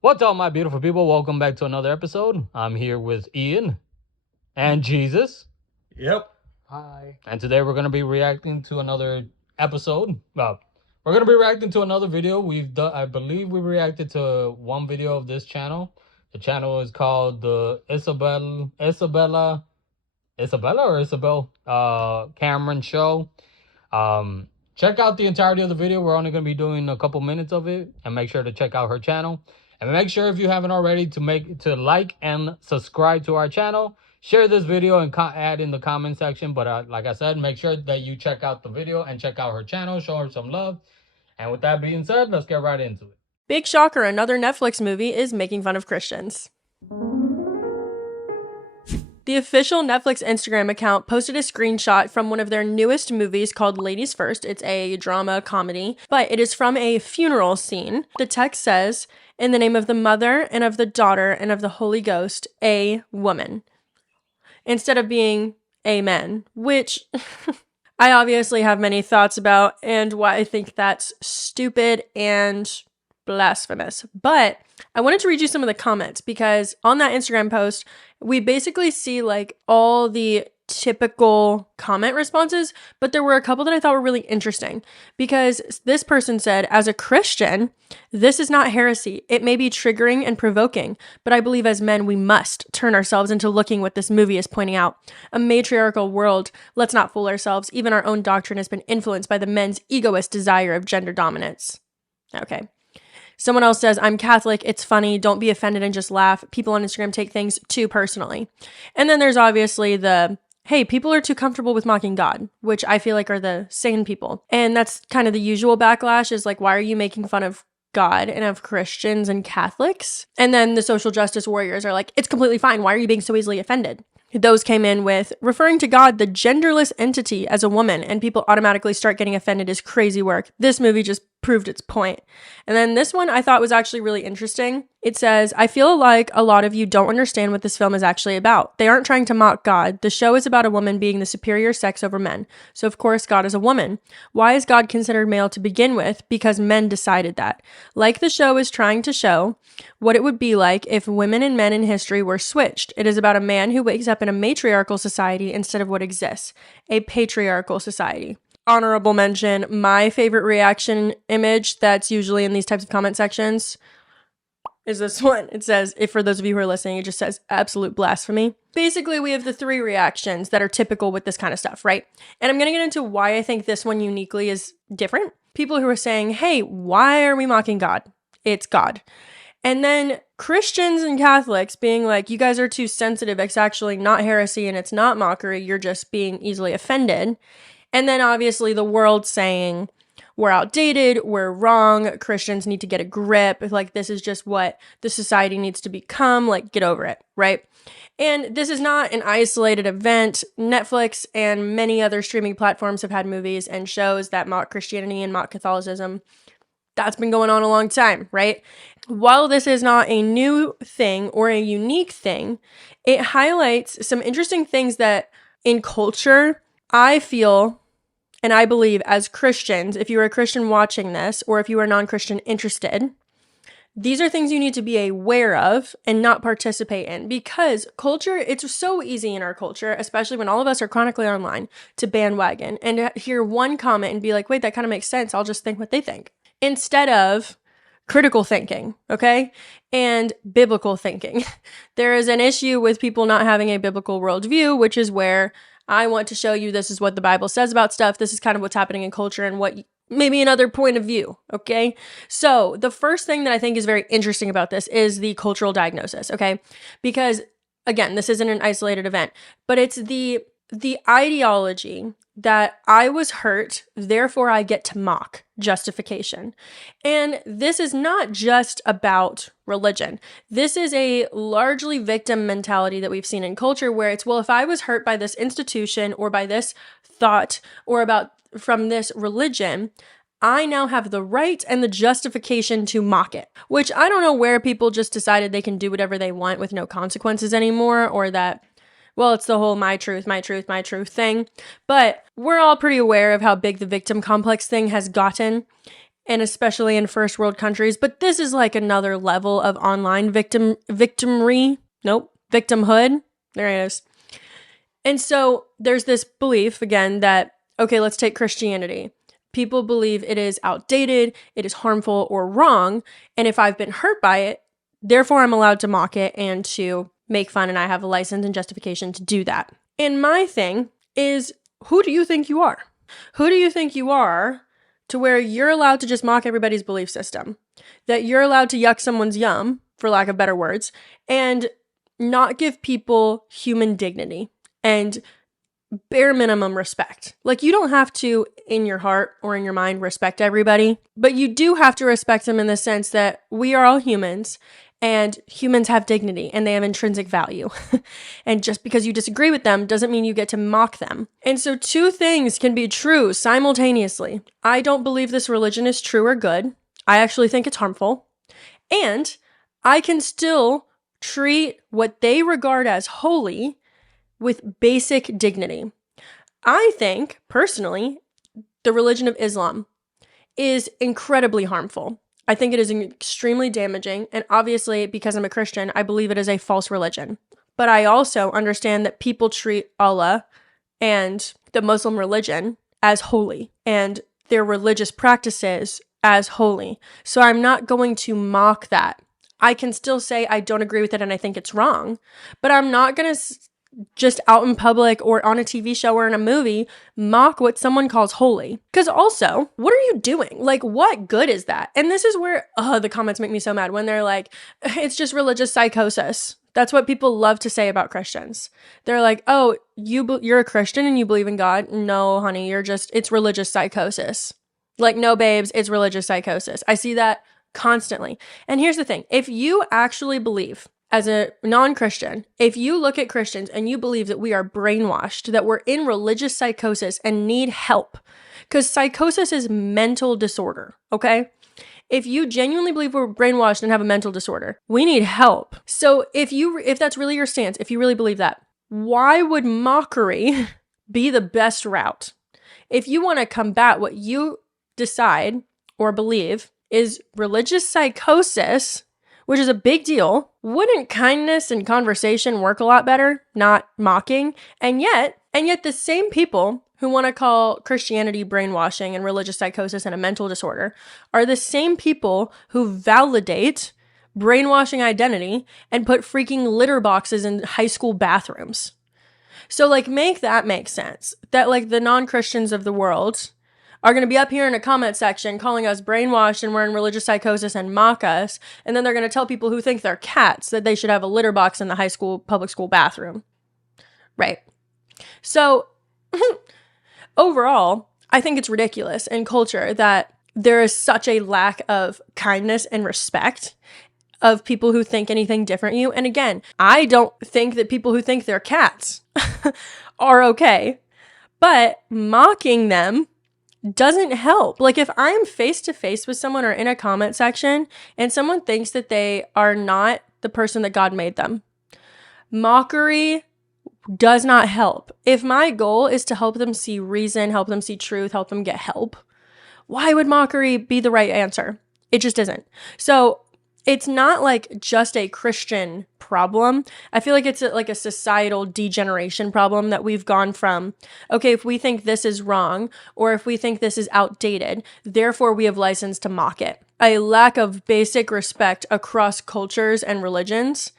What's up, my beautiful people? Welcome back to another episode. I'm here with Ian and Jesus. Yep. Hi. And today we're going to be reacting to another episode. We're going to be reacting to another video. I believe we reacted to one video of this channel. The channel is called the Isabel Cameron Show. Check out the entirety of the video. We're only going to be doing a couple minutes of it, and make sure to check out her channel. And make sure, if you haven't already, to like and subscribe to our channel. Share this video and add in the comment section. But like I said, make sure that you check out the video and check out her channel. Show her some love. And with that being said, let's get right into it. Big shocker, another Netflix movie is making fun of Christians. The official Netflix Instagram account posted a screenshot from one of their newest movies called Ladies First. It's a drama comedy, but it is from a funeral scene. The text says, "In the name of the Mother and of the Daughter and of the Holy Ghost, a woman," instead of being amen, which I obviously have many thoughts about and why I think that's stupid and blasphemous. But I wanted to read you some of the comments because on that Instagram post, we basically see like all the typical comment responses, but there were a couple that I thought were really interesting because this person said, "As a Christian, this is not heresy. It may be triggering and provoking, but I believe as men, we must turn ourselves into looking what this movie is pointing out. A matriarchal world. Let's not fool ourselves. Even our own doctrine has been influenced by the men's egoist desire of gender dominance." Okay. Someone else says, "I'm Catholic. It's funny. Don't be offended and just laugh. People on Instagram take things too personally." And then there's obviously the, "Hey, people are too comfortable with mocking God," which I feel like are the sane people. And that's kind of the usual backlash is like, why are you making fun of God and of Christians and Catholics? And then the social justice warriors are like, "It's completely fine. Why are you being so easily offended?" Those came in with, "Referring to God, the genderless entity, as a woman, and people automatically start getting offended is crazy work. This movie just proved its point." And then this one I thought was actually really interesting. It says, "I feel like a lot of you don't understand what this film is actually about. They aren't trying to mock God. The show is about a woman being the superior sex over men. So of course God is a woman. Why is God considered male to begin with? Because men decided that. Like the show is trying to show what it would be like if women and men in history were switched. It is about a man who wakes up in a matriarchal society instead of what exists, a patriarchal society." Honorable mention, my favorite reaction image that's usually in these types of comment sections is this one. It says, if for those of you who are listening, it just says absolute blasphemy. Basically, we have the three reactions that are typical with this kind of stuff, right? And I'm going to get into why I think this one uniquely is different. People who are saying, "Hey, why are we mocking God? It's God." And then Christians and Catholics being like, "You guys are too sensitive. It's actually not heresy and it's not mockery. You're just being easily offended." And then obviously the world saying, "We're outdated, we're wrong, Christians need to get a grip. Like, this is just what the society needs to become. Like, get over it," right? And this is not an isolated event. Netflix and many other streaming platforms have had movies and shows that mock Christianity and mock Catholicism. That's been going on a long time, right? While this is not a new thing or a unique thing, it highlights some interesting things that in culture, I feel and I believe as Christians, if you are a Christian watching this, or if you are non-Christian interested, these are things you need to be aware of and not participate in, because culture, it's so easy in our culture, especially when all of us are chronically online, to bandwagon and to hear one comment and be like, "Wait, that kind of makes sense. I'll just think what they think." Instead of critical thinking, okay? And biblical thinking. There is an issue with people not having a biblical worldview, which is where I want to show you this is what the Bible says about stuff. This is kind of what's happening in culture and what maybe another point of view, okay? So the first thing that I think is very interesting about this is the cultural diagnosis, okay? Because again, this isn't an isolated event, but it's the ideology that I was hurt, therefore I get to mock justification. And this is not just about religion. This is a largely victim mentality that we've seen in culture where it's, well, if I was hurt by this institution or by this thought or about from this religion, I now have the right and the justification to mock it, which I don't know where people just decided they can do whatever they want with no consequences anymore, or that, well, it's the whole my truth, my truth, my truth thing. But we're all pretty aware of how big the victim complex thing has gotten. and especially in first world countries. But this is like another level of online victimhood. There it is. And so there's this belief, again, that, okay, let's take Christianity. People believe it is outdated, it is harmful or wrong. And if I've been hurt by it, therefore I'm allowed to mock it and to make fun, and I have a license and justification to do that. And my thing is, who do you think you are? Who do you think you are to where you're allowed to just mock everybody's belief system? That you're allowed to yuck someone's yum, for lack of better words, and not give people human dignity and bare minimum respect. Like, you don't have to, in your heart or in your mind, respect everybody, but you do have to respect them in the sense that we are all humans, and humans have dignity and they have intrinsic value. And just because you disagree with them doesn't mean you get to mock them. And so two things can be true simultaneously. I don't believe this religion is true or good. I actually think it's harmful. And I can still treat what they regard as holy with basic dignity. I think, personally, the religion of Islam is incredibly harmful. I think it is extremely damaging, and obviously, because I'm a Christian, I believe it is a false religion. But I also understand that people treat Allah and the Muslim religion as holy, and their religious practices as holy. So I'm not going to mock that. I can still say I don't agree with it and I think it's wrong, but I'm not going to just out in public or on a TV show or in a movie mock what someone calls holy. Because also, what are you doing? Like, what good is that? And this is where the comments make me so mad when they're like, it's just religious psychosis. That's what people love to say about Christians. They're like, oh, you're a Christian and you believe in God? No, honey, it's religious psychosis. Like, no, babes, it's religious psychosis. I see that constantly. And here's the thing. If you actually believe, as a non-Christian, if you look at Christians and you believe that we are brainwashed, that we're in religious psychosis and need help, because psychosis is mental disorder, okay? If you genuinely believe we're brainwashed and have a mental disorder, we need help. So if that's really your stance, if you really believe that, why would mockery be the best route? If you want to combat what you decide or believe is religious psychosis, which is a big deal, wouldn't kindness and conversation work a lot better? Not mocking. And yet the same people who want to call Christianity brainwashing and religious psychosis and a mental disorder are the same people who validate brainwashing identity and put freaking litter boxes in high school bathrooms. So, like, make that make sense. That, like, the non-Christians of the world are going to be up here in a comment section calling us brainwashed and we're in religious psychosis and mock us. And then they're going to tell people who think they're cats that they should have a litter box in the high school, public school bathroom. Right. So overall, I think it's ridiculous in culture that there is such a lack of kindness and respect of people who think anything different you. And again, I don't think that people who think they're cats are okay, but mocking them doesn't help. Like, if I'm face to face with someone or in a comment section and someone thinks that they are not the person that God made them, mockery does not help. If my goal is to help them see reason, help them see truth, help them get help, why would mockery be the right answer? It just isn't. So it's not like just a Christian problem. I feel like it's like a societal degeneration problem that we've gone from, okay, if we think this is wrong or if we think this is outdated, therefore we have license to mock it. A lack of basic respect across cultures and religions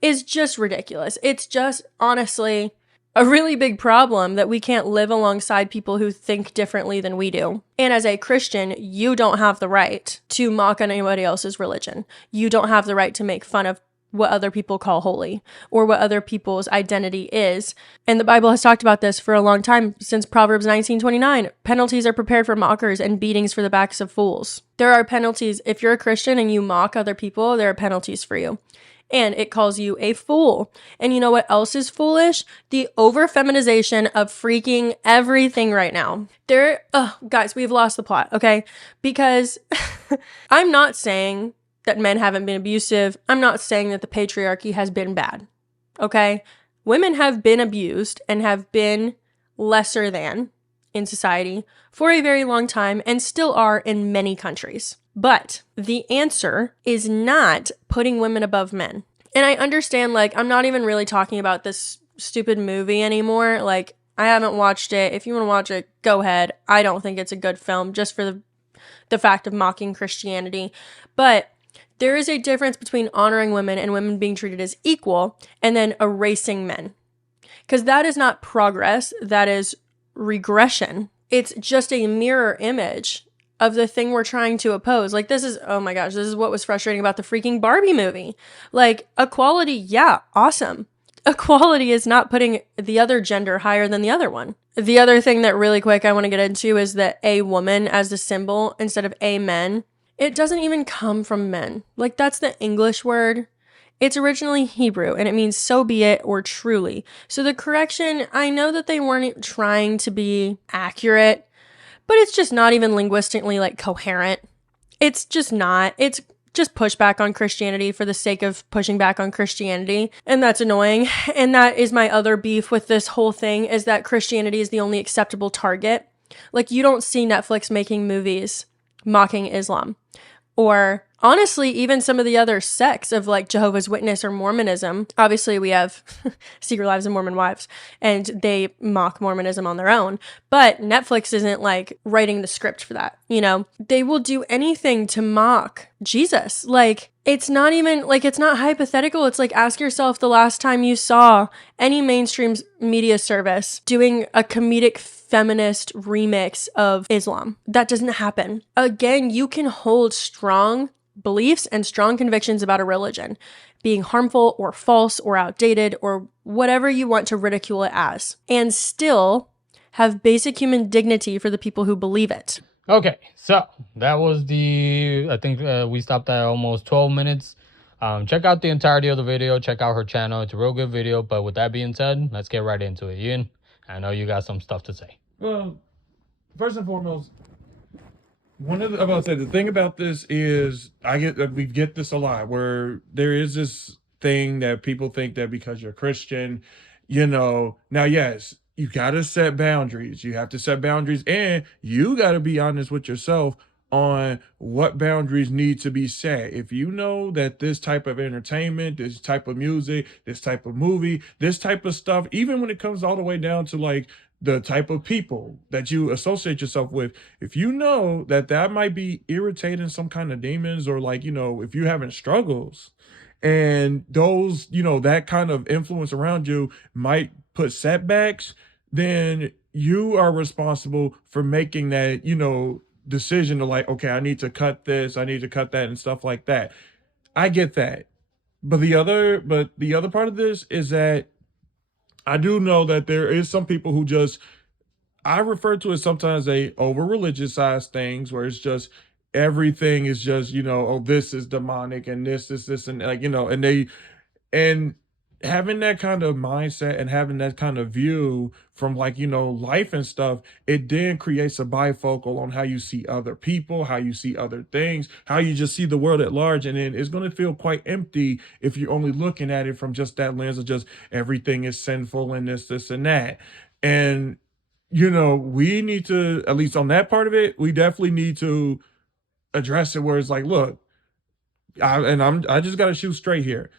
is just ridiculous. It's just honestly a really big problem that we can't live alongside people who think differently than we do. And as a Christian, you don't have the right to mock anybody else's religion. You don't have the right to make fun of what other people call holy or what other people's identity is. And the Bible has talked about this for a long time, since Proverbs 19:29. Penalties are prepared for mockers and beatings for the backs of fools. There are penalties. If you're a Christian and you mock other people, there are penalties for you. And it calls you a fool. And you know what else is foolish? The over-feminization of freaking everything right now. Guys, we've lost the plot, okay? Because I'm not saying that men haven't been abusive. I'm not saying that the patriarchy has been bad, okay? Women have been abused and have been lesser than in society for a very long time and still are in many countries. But the answer is not putting women above men. And I understand, like, I'm not even really talking about this stupid movie anymore. Like, I haven't watched it. If you want to watch it, go ahead. I don't think it's a good film just for the fact of mocking Christianity. But there is a difference between honoring women and women being treated as equal and then erasing men. Because that is not progress, that is regression. It's just a mirror image of the thing we're trying to oppose. Like, this is, oh my gosh, this is what was frustrating about the freaking Barbie movie. Like, equality, yeah, awesome. Equality is not putting the other gender higher than the other one. The other thing that really quick I want to get into is that a woman as the symbol instead of a men, it doesn't even come from men. Like, that's the English word. It's originally Hebrew, and it means so be it or truly. So the correction, I know that they weren't trying to be accurate, but it's just not even linguistically, like, coherent. It's just not. It's just pushback on Christianity for the sake of pushing back on Christianity, and that's annoying. And that is my other beef with this whole thing, is that Christianity is the only acceptable target. Like, you don't see Netflix making movies mocking Islam. Or honestly, even some of the other sects of like Jehovah's Witness or Mormonism. Obviously, we have Secret Lives of Mormon Wives, and they mock Mormonism on their own. But Netflix isn't like writing the script for that. You know, they will do anything to mock Jesus. Like, it's not even like, it's not hypothetical. It's like, ask yourself the last time you saw any mainstream media service doing a comedic feminist remix of Islam. That doesn't happen. Again, you can hold strong beliefs and strong convictions about a religion being harmful or false or outdated or whatever you want to ridicule it as, and still have basic human dignity for the people who believe it. Okay, so that was I think we stopped at almost 12 minutes. Check out the entirety of the video. Check out her channel. It's a real good video. But with that being said, let's get right into it. Ian, I know you got some stuff to say. Well, first and foremost, the thing about this is we get this a lot, where there is this thing that people think that because you're Christian, now, yes, you got to set boundaries. You have to set boundaries, and you got to be honest with yourself on what boundaries need to be set. If you know that this type of entertainment, this type of music, this type of movie, this type of stuff, even when it comes all the way down to like the type of people that you associate yourself with, if you know that that might be irritating some kind of demons, or like, if you're having struggles and those, that kind of influence around you might put setbacks, then you are responsible for making that, decision to like, okay, I need to cut this, I need to cut that and stuff like that. I get that. But the other part of this is that I do know that there is some people who just, I refer to it sometimes, they over religiousize things, where it's just everything is just, oh, this is demonic and this is this, and like, and having that kind of mindset and having that kind of view from like, life and stuff, it then creates a bifocal on how you see other people, how you see other things, how you just see the world at large. And then it's going to feel quite empty if you're only looking at it from just that lens of just everything is sinful and this and that. And, we need to, at least on that part of it, we definitely need to address it where it's like, look, I just got to shoot straight here.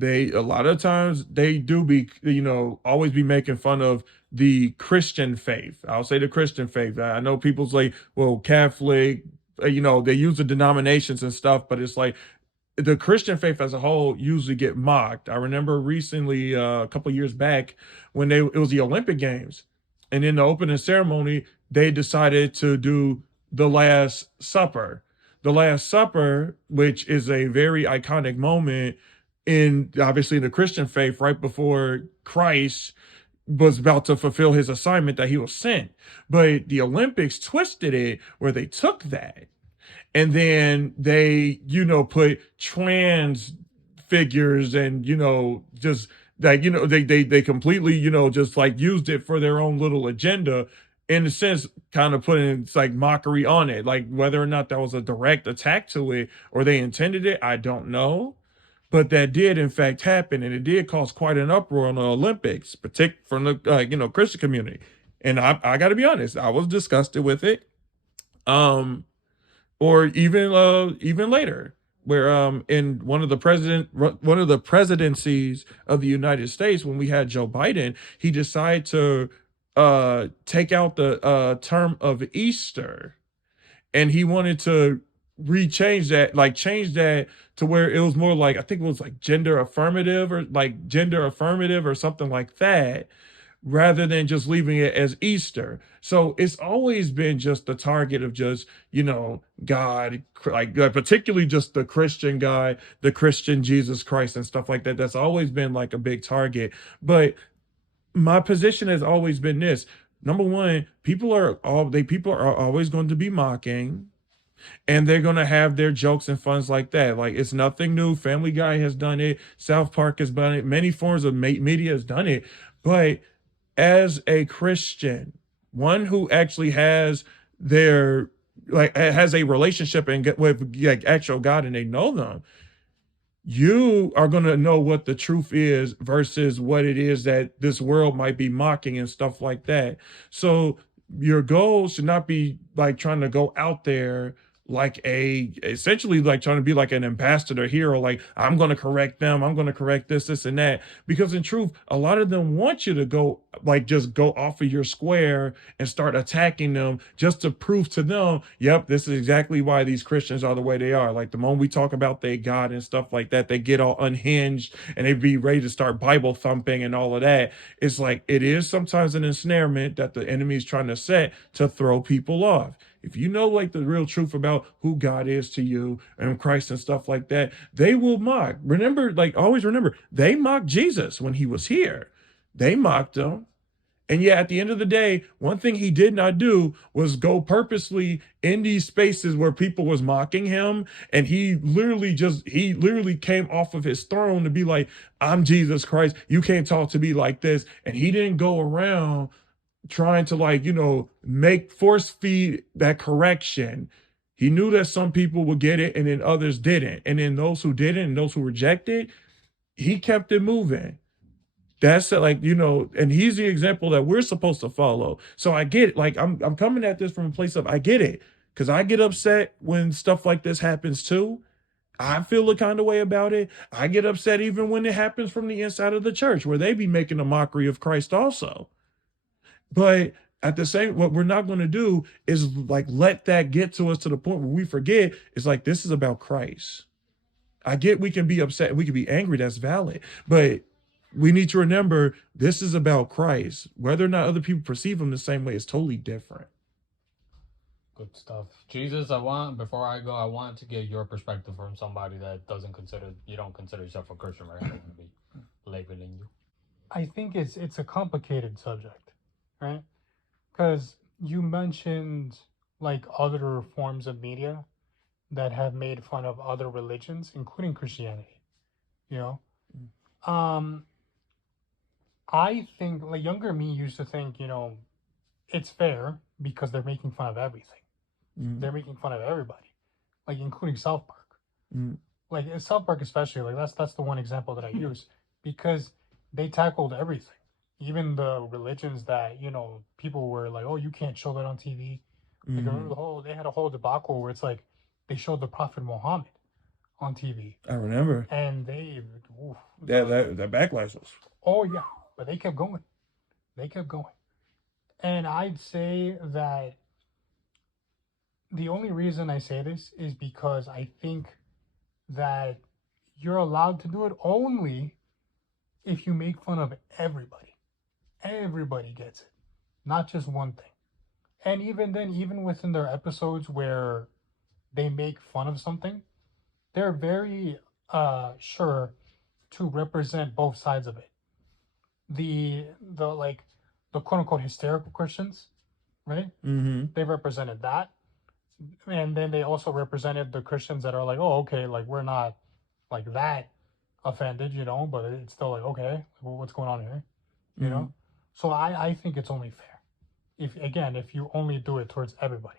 A lot of times they do be, always be making fun of the Christian faith. I'll say the Christian faith. I know people's like, well, Catholic, they use the denominations and stuff, but it's like the Christian faith as a whole usually get mocked. I remember recently, a couple of years back, when it was the Olympic Games, and in the opening ceremony, they decided to do the Last Supper. The Last Supper, which is a very iconic moment in obviously the Christian faith, right before Christ was about to fulfill his assignment that he was sent. But the Olympics twisted it where they took that and then they, put trans figures and, just like, they completely, just like used it for their own little agenda, in a sense, kind of putting like mockery on it. Like whether or not that was a direct attack to it or they intended it, I don't know. But that did, in fact, happen, and it did cause quite an uproar in the Olympics, particularly from the Christian community. And I got to be honest, I was disgusted with it. Or even later, where in one of the presidencies of the United States, when we had Joe Biden, he decided to take out the term of Easter, and he wanted to rechange that, like change that to where it was more like, I think it was like gender affirmative or something like that, rather than just leaving it as Easter. So it's always been just the target of just, God, like particularly just the Christian guy, the Christian Jesus Christ and stuff like that. That's always been like a big target. But my position has always been this. Number one, people are always going to be mocking, and they're going to have their jokes and funs like that. Like, it's nothing new. Family Guy has done it. South Park has done it. Many forms of media has done it. But as a Christian, one who actually has has a relationship with like actual God, and they know them, you are going to know what the truth is versus what it is that this world might be mocking and stuff like that. So your goal should not be like trying to go out there like essentially like trying to be like an ambassador hero, like I'm going to correct them, I'm going to correct this and that, because in truth a lot of them want you to go like just go off of your square and start attacking them just to prove to them, yep, this is exactly why these Christians are the way they are. Like the moment we talk about their God and stuff like that, they get all unhinged and they be ready to start Bible thumping and all of that. It's like, it is sometimes an ensnarement that the enemy is trying to set to throw people off. If you know like the real truth about who God is to you and Christ and stuff like that, they will mock. Remember, like always remember, they mocked Jesus when he was here. They mocked him. And yet at the end of the day, one thing he did not do was go purposely in these spaces where people was mocking him. And he literally came off of his throne to be like, I'm Jesus Christ. You can't talk to me like this. And he didn't go around trying to like, make force feed that correction. He knew that some people would get it and then others didn't. And then those who didn't and those who rejected, he kept it moving. That's like, and he's the example that we're supposed to follow. So I get it. Like I'm coming at this from a place of, I get it. Cause I get upset when stuff like this happens too. I feel the kind of way about it. I get upset even when it happens from the inside of the church where they be making a mockery of Christ also. But at the same, what we're not going to do is like let that get to us to the point where we forget it's like, this is about Christ. I get we can be upset, we can be angry, that's valid. But we need to remember this is about Christ. Whether or not other people perceive him the same way is totally different. Good stuff. Jesus, before I go, I want to get your perspective from somebody that you don't consider yourself a Christian, right? I don't want to be labeling you. I think it's a complicated subject, right? Because you mentioned like other forms of media that have made fun of other religions, including Christianity. I think like younger me used to think, it's fair because they're making fun of everything. They're making fun of everybody, like including South Park. Like South Park especially, like that's the one example that I use because they tackled everything. Even the religions that, people were like, oh, you can't show that on TV. Like they had a whole debacle where it's like they showed the Prophet Muhammad on TV. I remember. And that backlash was. Oh yeah, but they kept going. And I'd say that the only reason I say this is because I think that you're allowed to do it only if you make fun of everybody. Everybody gets it, not just one thing. And even then, even within their episodes where they make fun of something, they're very sure to represent both sides of it. The quote unquote hysterical Christians, right? They represented that. And then they also represented the Christians that are like, oh, okay, like we're not like that offended, but it's still like, okay, well, what's going on here? You know? So I think it's only fair. If you only do it towards everybody.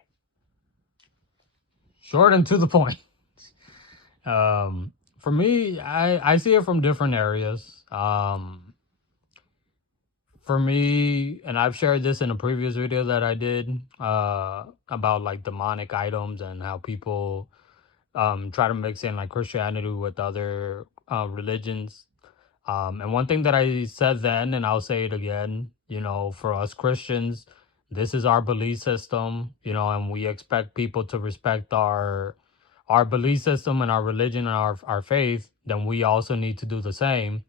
Short and to the point. For me, I see it from different areas. for me, and I've shared this in a previous video that I did about like demonic items and how people try to mix in like Christianity with other religions. And one thing that I said then, and I'll say it again, you know, for us Christians, this is our belief system, you know, and we expect people to respect our belief system and our religion and our faith. Then we also need to do the same.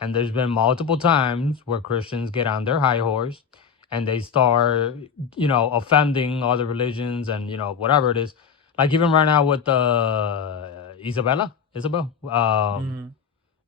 And there's been multiple times where Christians get on their high horse and they start, you know, offending other religions and, you know, whatever it is. Like even right now with Isabel, Mhm.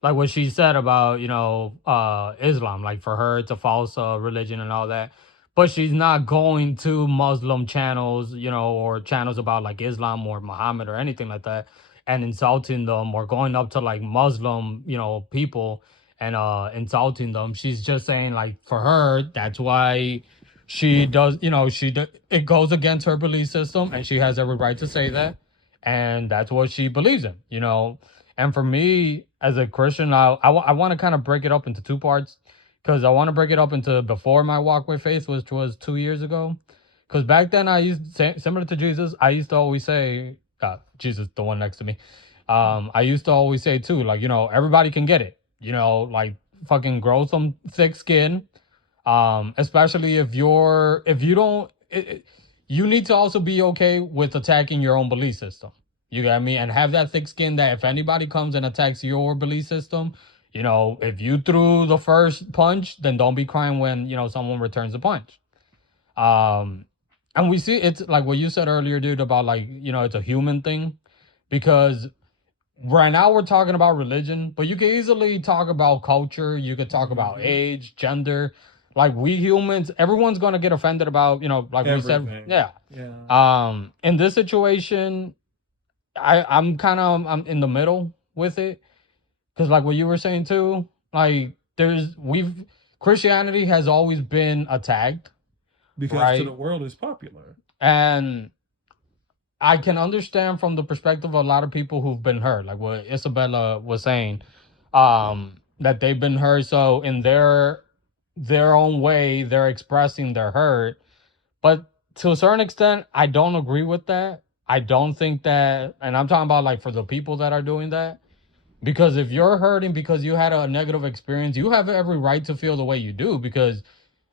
like what she said about, you know, Islam, like for her it's a false religion and all that. But she's not going to Muslim channels, you know, or channels about like Islam or Muhammad or anything like that and insulting them, or going up to like Muslim, you know, people and insulting them. She's just saying like for her that's why she does, you know, it goes against her belief system and she has every right to say that, and that's what she believes in, you know. And for me, as a Christian, I want to kind of break it up into two parts, because I want to break it up into before my walk with faith, which was 2 years ago. Because back then, similar to Jesus, I used to always say, Jesus, the one next to me, I used to always say too, like, you know, everybody can get it, you know, like fucking grow some thick skin, especially if you don't, you need to also be okay with attacking your own belief system. You got me? And have that thick skin that if anybody comes and attacks your belief system, you know, if you threw the first punch, then don't be crying when, you know, someone returns the punch. Um, and we see it's like what you said earlier, dude, about like, you know, it's a human thing, because right now we're talking about religion, but you can easily talk about culture. You could talk about Mhm. age, gender. Like we humans, everyone's gonna get offended about, you know, like we said, Everything. yeah. Yeah. In this situation, I'm in the middle with it, because like what you were saying too, like we've Christianity has always been attacked, Because to the right? world it's popular. And I can understand from the perspective of a lot of people who've been hurt, like what Isabella was saying, that they've been hurt. So in their own way, they're expressing their hurt. But to a certain extent, I don't agree with that. I don't think that, and I'm talking about like for the people that are doing that, because if you're hurting because you had a negative experience, you have every right to feel the way you do, because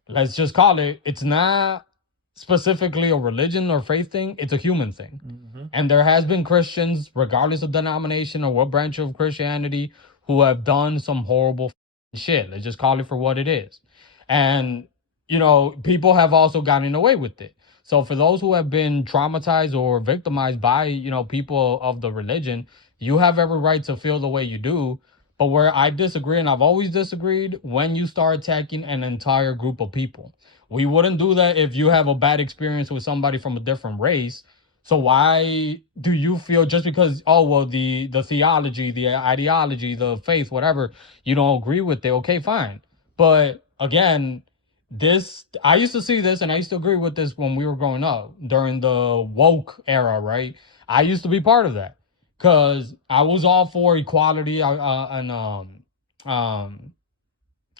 let's just call it, it's not specifically a religion or faith thing, it's a human thing. Mhm. And there has been Christians, regardless of denomination or what branch of Christianity, who have done some horrible shit. Let's just call it for what it is. And, you know, people have also gotten away with it. So for those who have been traumatized or victimized by, you know, people of the religion, you have every right to feel the way you do. But where I disagree, and I've always disagreed, when you start attacking an entire group of people. We wouldn't do that if you have a bad experience with somebody from a different race. So why do you feel just because, oh well, the theology, the ideology, the faith, whatever, you don't agree with it? Okay, fine. But again, this I used to see this and I used to agree with this when we were growing up during the woke era, right? I used to be part of that because I was all for equality and um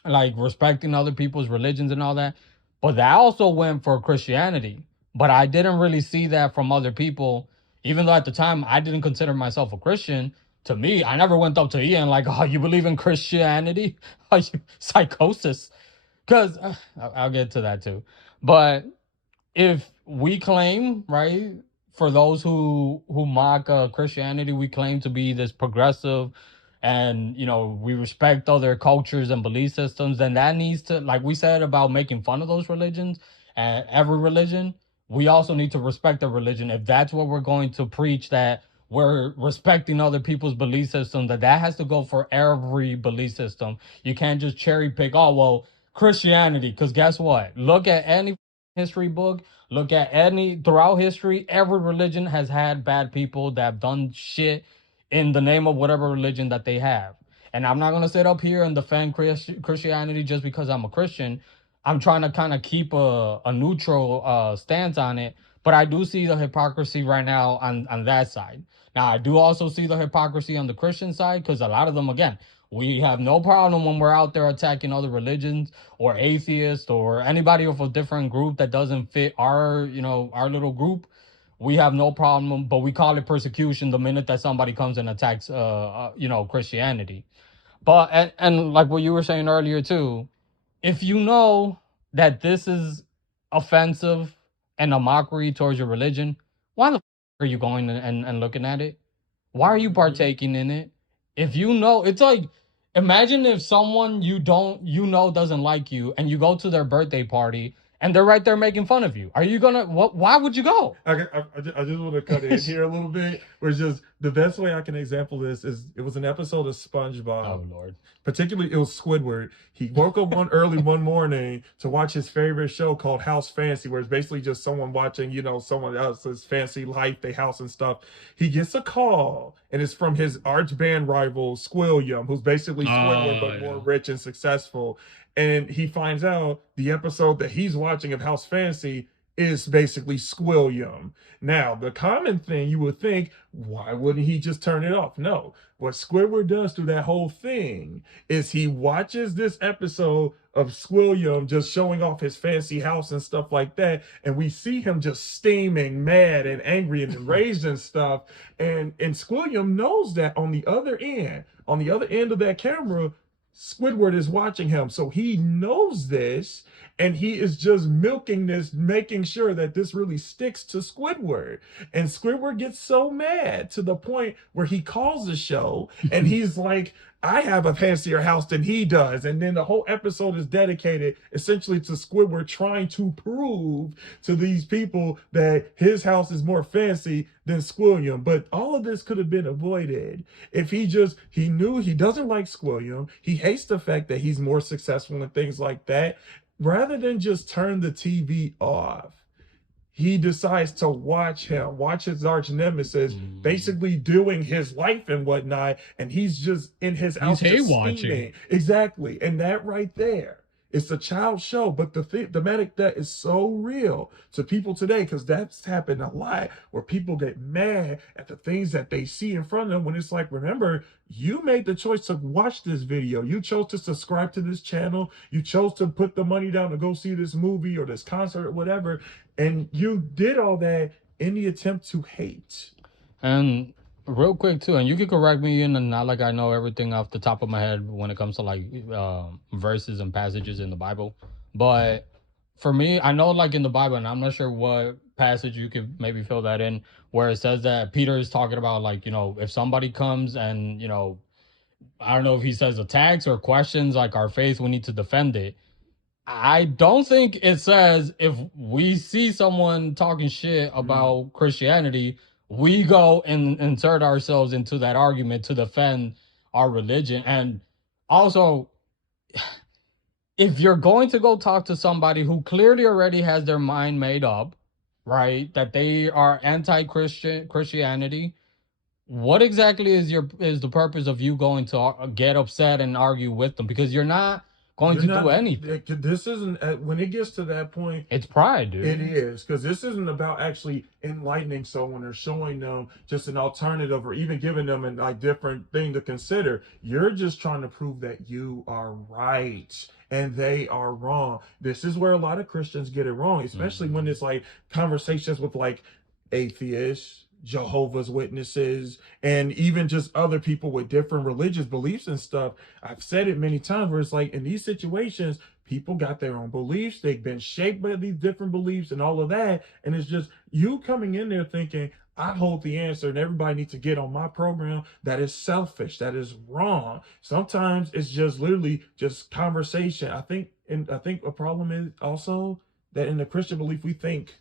like respecting other people's religions and all that. But that also went for Christianity. But I didn't really see that from other people, even though at the time I didn't consider myself a Christian. To me, I never went up to Ian like, "Oh, you believe in Christianity? Are you psychosis?" Because I'll get to that too. But if we claim, right, for those who mock Christianity, we claim to be this progressive, and you know we respect other cultures and belief systems, then that needs to, like we said about making fun of those religions and every religion, we also need to respect the religion. If that's what we're going to preach, that we're respecting other people's belief system, that has to go for every belief system. You can't just cherry pick, oh well, Christianity, because guess what, look at any history book. Look at any throughout history, every religion has had bad people that have done shit in the name of whatever religion that they have. And I'm not gonna sit up here and defend Christianity just because I'm a Christian. I'm trying to kind of keep a neutral stance on it, but I do see the hypocrisy right now on that side. Now, I do also see the hypocrisy on the Christian side, because a lot of them, again, we have no problem when we're out there attacking other religions or atheists or anybody of a different group that doesn't fit our, our little group. We have no problem, but we call it persecution the minute that somebody comes and attacks, Christianity. But and like what you were saying earlier too, if you know that this is offensive and a mockery towards your religion, why the are you going and looking at it? Why are you partaking in it? If you know, it's like, imagine if someone you doesn't like you, and you go to their birthday party and they're right there making fun of you. Are you gonna, why would you go? I just want to cut in here a little bit. Where it's just the best way I can example this is it was an episode of SpongeBob. Oh Lord. Particularly, it was Squidward. He woke up one morning to watch his favorite show called House Fancy, where it's basically just someone watching, someone else's fancy life, their house and stuff. He gets a call, and it's from his arch band rival, Squilliam, who's basically Squidward, but more rich and successful. And he finds out the episode that he's watching of House Fancy is basically Squilliam. Now, the common thing you would think, why wouldn't he just turn it off? No. What Squidward does through that whole thing is he watches this episode of Squilliam just showing off his fancy house and stuff like that, and we see him just steaming, mad and angry and enraged and stuff. And Squilliam knows that on the other end of that camera, Squidward is watching him. So he knows this, and he is just milking this, making sure that this really sticks to Squidward. And Squidward gets so mad to the point where he calls the show and he's like, I have a fancier house than he does. And then the whole episode is dedicated essentially to Squidward trying to prove to these people that his house is more fancy than Squilliam. But all of this could have been avoided if he knew he doesn't like Squilliam. He hates the fact that he's more successful and things like that. Rather than just turn the TV off, he decides to watch his arch nemesis basically doing his life and whatnot, and he's just in his house just watching. Exactly. And that right there, it's a child show, but the thematic that is so real to people today, because that's happened a lot, where people get mad at the things that they see in front of them, when it's like, remember, you made the choice to watch this video. You chose to subscribe to this channel. You chose to put the money down to go see this movie or this concert or whatever. And you did all that in the attempt to hate. And real quick too, and you can correct me, and not like I know everything off the top of my head when it comes to like verses and passages in the Bible, but for me, I know like in the Bible, and I'm not sure what passage you could maybe fill that in, where it says that Peter is talking about like, if somebody comes and, I don't know if he says attacks or questions like our faith, we need to defend it. I don't think it says if we see someone talking shit about Christianity, we go and insert ourselves into that argument to defend our religion. And also, if you're going to go talk to somebody who clearly already has their mind made up, right, that they are Christianity, what exactly is the purpose of you going to get upset and argue with them? Because you're not going to do anything. This isn't, when it gets to that point, it's pride, dude. It is, because this isn't about actually enlightening someone or showing them just an alternative or even giving them a different thing to consider. You're just trying to prove that you are right and they are wrong. This is where a lot of Christians get it wrong, especially when it's like conversations with like atheists, Jehovah's Witnesses, and even just other people with different religious beliefs and stuff. I've said it many times where it's like in these situations, people got their own beliefs. They've been shaped by these different beliefs and all of that. And it's just you coming in there thinking, I hold the answer and everybody needs to get on my program. That is selfish. That is wrong. Sometimes it's just literally just conversation. I think a problem is also that in the Christian belief, we think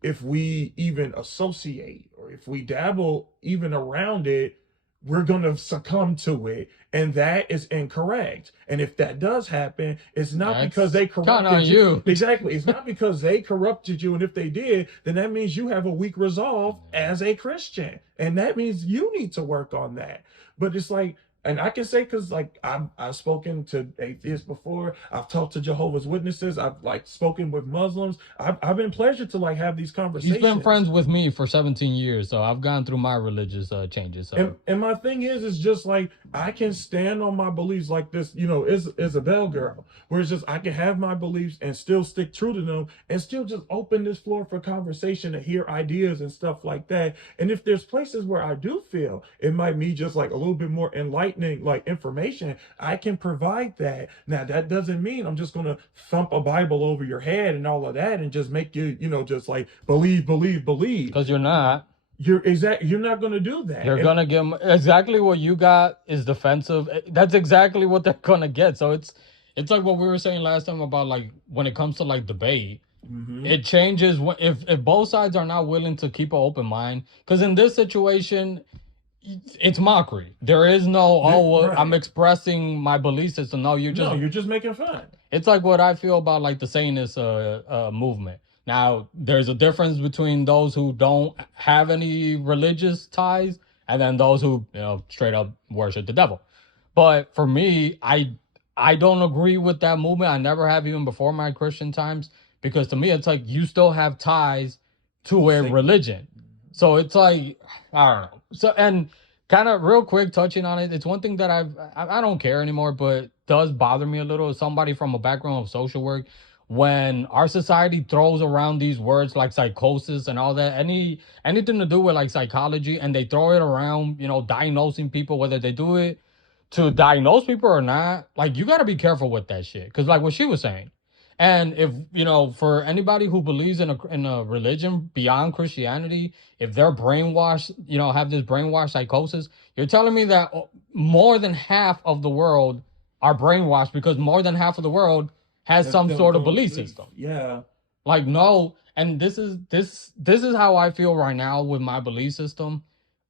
if we even associate or if we dabble even around it, we're going to succumb to it. And that is incorrect. And if that does happen, it's not because they corrupted you. Exactly. It's not because they corrupted you. And if they did, then that means you have a weak resolve as a Christian. And that means you need to work on that. But it's like, And I can say, because like I've spoken to atheists before, I've talked to Jehovah's Witnesses, I've like spoken with Muslims. I've been pleasure to like have these He's conversations. been friends with me for 17 years, so I've gone through my religious changes. So And my thing is just like I can stand on my beliefs like this, Isabel girl, where it's just I can have my beliefs and still stick true to them and still just open this floor for conversation to hear ideas and stuff like that. And if there's places where I do feel it might be just like a little bit more enlightening, like information, I can provide that. Now that doesn't mean I'm just gonna thump a Bible over your head and all of that and just make you, just like believe. because you're not. You're not gonna do that. You're gonna get exactly what you got is defensive. That's exactly what they're gonna get. So it's like what we were saying last time about like when it comes to like debate, it changes if both sides are not willing to keep an open mind. Because in this situation, it's mockery. There is no Right. I'm expressing my belief system. No, you're just making fun. it's like what I feel about like the Satanist movement. Now, there's a difference between those who don't have any religious ties and then those who, straight up worship the devil. But for me, I don't agree with that movement. I never have even before my Christian times because to me it's like you still have ties to a religion. So it's like I don't know. So and kind of real quick touching on it, it's one thing that I don't care anymore, but does bother me a little as somebody from a background of social work when our society throws around these words like psychosis and all that, anything to do with like psychology, and they throw it around, diagnosing people, whether they do it to diagnose people or not. Like you got to be careful with that shit because like what she was saying. And if for anybody who believes in a religion beyond Christianity, if they're brainwashed, have this brainwashed psychosis, you're telling me that more than half of the world are brainwashed because more than half of the world has some sort of belief system. Yeah. Like no, and this is how I feel right now with my belief system.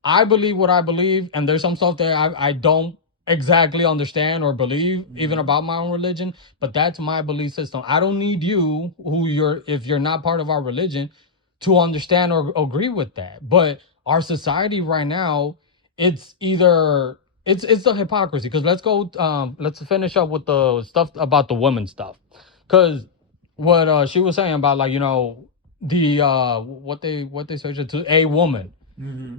I believe what I believe, and there's some stuff that I don't exactly understand or believe even about my own religion, but that's my belief system. I don't need you if you're not part of our religion to understand or agree with that. But our society right now, it's either it's the hypocrisy. Because let's finish up with the stuff about the women stuff, because what she was saying about like the what they search to a woman.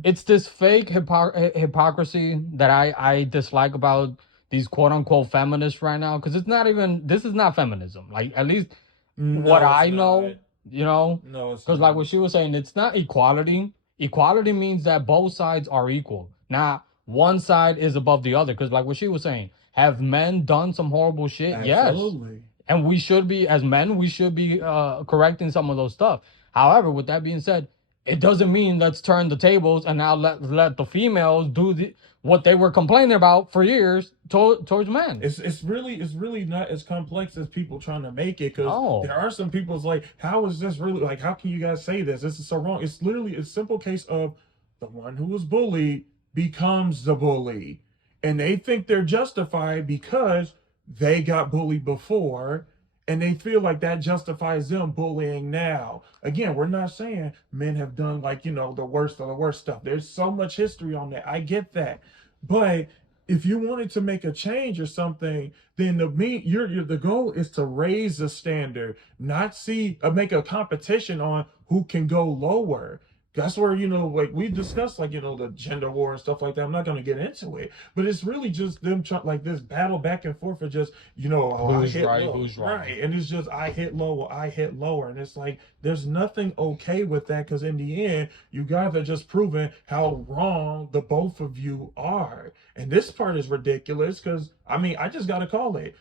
It's this fake hypocrisy that I dislike about these quote unquote feminists right now, because this is not feminism, like at least what I know, No, because like what she was saying, it's not equality. Equality means that both sides are equal, not one side is above the other. Because like what she was saying, have men done some horrible shit? absolutely. Yes, and we should be, as men, we should be correcting some of those stuff. However, with that being said, it doesn't mean let's turn the tables and now let the females do what they were complaining about for years towards men. It's really not as complex as people trying to make it, because there are some people's like, how is this really, like, how can you guys say this? This is so wrong. It's literally a simple case of the one who was bullied becomes the bully, and they think they're justified because they got bullied before, and they feel like that justifies them bullying now. Again, we're not saying men have done like, the worst of the worst stuff. There's so much history on that. I get that. But if you wanted to make a change or something, then the goal is to raise the standard, not make a competition on who can go lower. That's where, like we discussed, like, the gender war and stuff like that. I'm not going to get into it, but it's really just them trying, like, this battle back and forth of just, who's right, who's wrong. Right. And it's just, I hit lower. And it's like, there's nothing okay with that, because in the end, you guys are just proving how wrong the both of you are. And this part is ridiculous because, I just got to call it.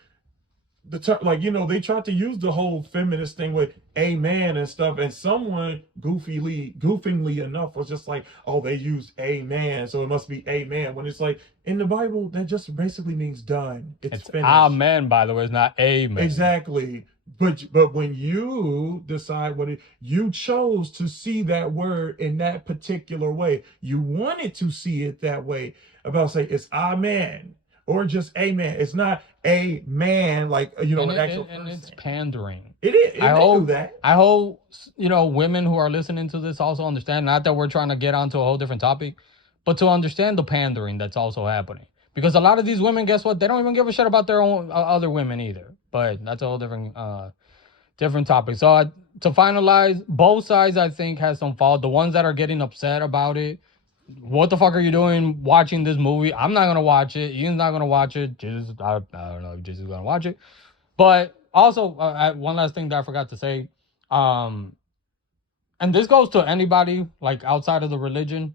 They tried to use the whole feminist thing with a man and stuff, and someone goofingly enough was just like, oh, they used a man, so it must be a man, when it's like in the Bible that just basically means done. It's finished. Amen, by the way, it's not amen. Exactly. But when you decide you chose to see that word in that particular way, you wanted to see it that way. About say it's amen. Or just amen. It's not a man, like an actual person. And it's pandering. It is. I hope that. I hope women who are listening to this also understand. Not that we're trying to get onto a whole different topic, but to understand the pandering that's also happening. Because a lot of these women, guess what? They don't even give a shit about their own other women either. But that's a whole different topic. So to finalize, both sides I think has some fault. The ones that are getting upset about it, what the fuck are you doing watching this movie? I'm not gonna watch it. Ian's not gonna watch it. Jesus, I don't know if Jesus is gonna watch it. But also, one last thing that I forgot to say, and this goes to anybody like outside of the religion.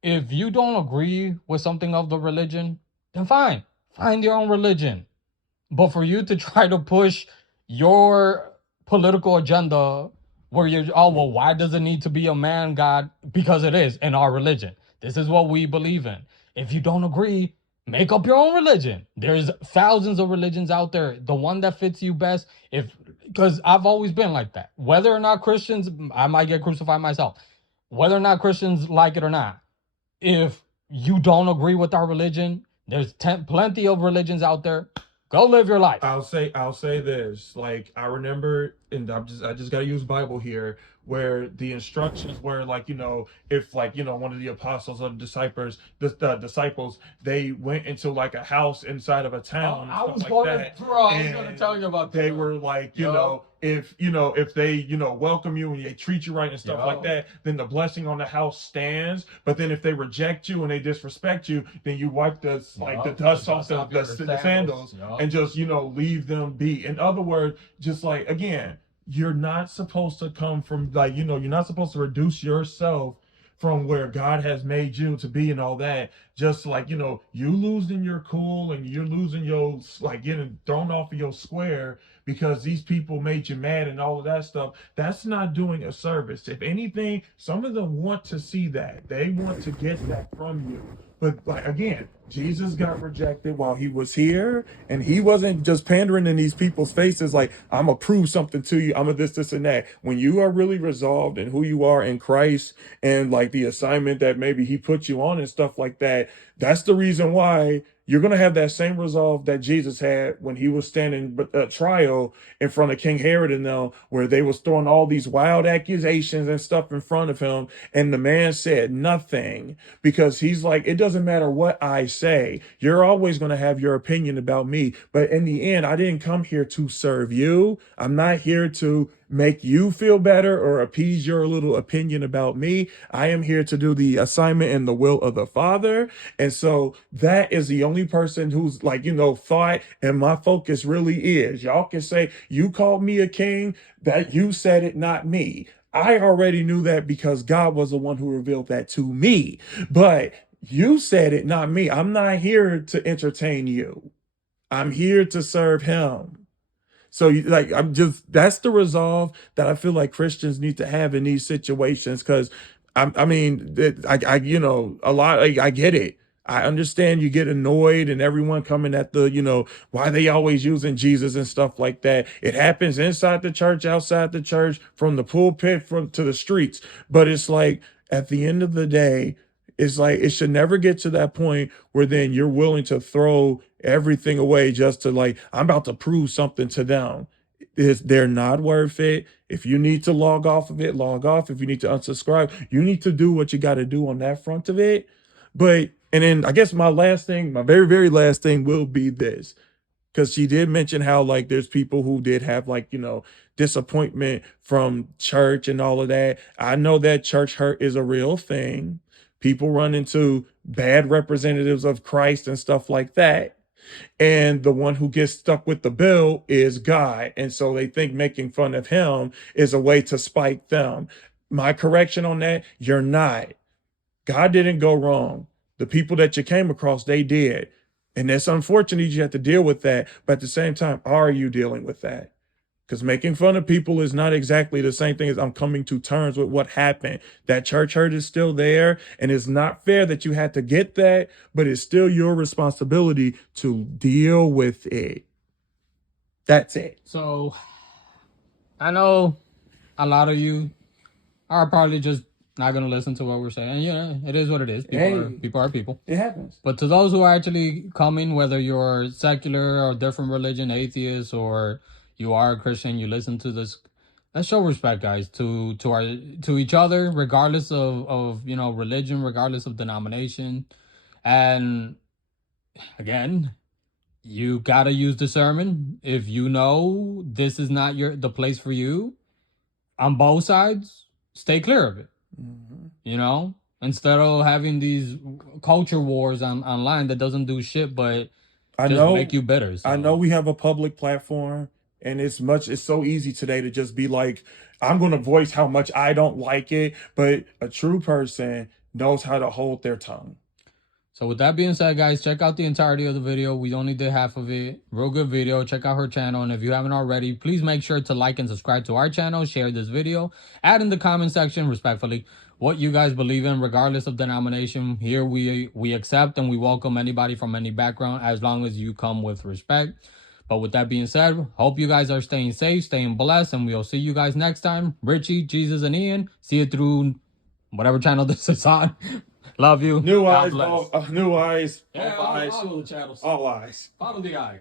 If you don't agree with something of the religion, then fine, find your own religion. But for you to try to push your political agenda where you're, oh, well, why does it need to be a man God? Because it is in our religion. This is what we believe in. If you don't agree, make up your own religion. There's thousands of religions out there. The one that fits you best, because I've always been like that. Whether or not Christians, I might get crucified myself. Whether or not Christians like it or not, if you don't agree with our religion, there's plenty of religions out there. Go live your life. I'll say this. Like, I remember, and I just gotta use Bible here, where the instructions were like, if like, one of the apostles or the disciples, they went into like a house inside of a town. I was like going that, to, bro, I was going to tell you about that. They were like, if they, welcome you and they treat you right and stuff like that, then the blessing on the house stands. But then if they reject you and they disrespect you, then you wipe the dust off the sandals and just, leave them be. In other words, just like, again, you're not supposed to come from like, you're not supposed to reduce yourself from where God has made you to be and all that. Just like, you losing your cool and you're losing your, like, getting thrown off of your square because these people made you mad and all of that stuff. That's not doing a service. If anything, some of them want to see that. They want to get that from you. But like, again, Jesus got rejected while he was here, and he wasn't just pandering in these people's faces like, I'm gonna prove something to you, I'm gonna this and that. When you are really resolved in who you are in Christ and like the assignment that maybe he put you on and stuff like that, that's the reason why you're going to have that same resolve that Jesus had when he was standing trial in front of King Herod and them, where they was throwing all these wild accusations and stuff in front of him. And the man said nothing because he's like, it doesn't matter what I say. You're always going to have your opinion about me. But in the end, I didn't come here to serve you. I'm not here to make you feel better or appease your little opinion about me. I am here to do the assignment and the will of the Father. And so that is the only person who's like, thought, and my focus really is, y'all can say, you called me a king, that you said it, not me. I already knew that because God was the one who revealed that to me. But you said it, not me. I'm not here to entertain you. I'm here to serve him. So like, that's the resolve that I feel like Christians need to have in these situations. Cause I get it. I understand you get annoyed and everyone coming at why they always using Jesus and stuff like that. It happens inside the church, outside the church, from the pulpit, to the streets. But it's like, at the end of the day, it's like, it should never get to that point where then you're willing to throw everything away just to like, I'm about to prove something to them. They're not worth it. If you need to log off of it, log off. If you need to unsubscribe, you need to do what you got to do on that front of it. But, and then I guess my very, very last thing will be this. Because she did mention how like there's people who did have like, disappointment from church and all of that. I know that church hurt is a real thing. People run into bad representatives of Christ and stuff like that. And the one who gets stuck with the bill is God. And so they think making fun of him is a way to spite them. My correction on that, you're not. God didn't go wrong. The people that you came across, they did. And it's unfortunate you have to deal with that. But at the same time, are you dealing with that? Because making fun of people is not exactly the same thing as I'm coming to terms with what happened. That church hurt is still there, and it's not fair that you had to get that, but it's still your responsibility to deal with it. That's it. So, I know a lot of you are probably just not going to listen to what we're saying. Yeah, it is what it is. People are people. It happens. But to those who are actually coming, whether you're secular or different religion, atheist, or you are a Christian, you listen to this, let's show respect, guys, to each other, regardless of religion, regardless of denomination. And again, you gotta use discernment. If you know this is not the place for you, on both sides, stay clear of it. Mhm. You know, instead of having these culture wars online that doesn't do shit but I just know make you bitter. I So. know we have a public platform, and it's so easy today to just be like, I'm going to voice how much I don't like it, but a true person knows how to hold their tongue. So with that being said, guys, check out the entirety of the video. We only did half of it. Real good video. Check out her channel. And if you haven't already, please make sure to like and subscribe to our channel. Share this video. Add in the comment section, respectfully, what you guys believe in, regardless of denomination. Here we accept and we welcome anybody from any background as long as you come with respect. But with that being said, hope you guys are staying safe, staying blessed, and we'll see you guys next time. Richie, Jesus, and Ian. See you through whatever channel this is on. Love you. New God eyes, bless. new eyes, Yeah, all eyes, follow the channels. all eyes. Follow the eye.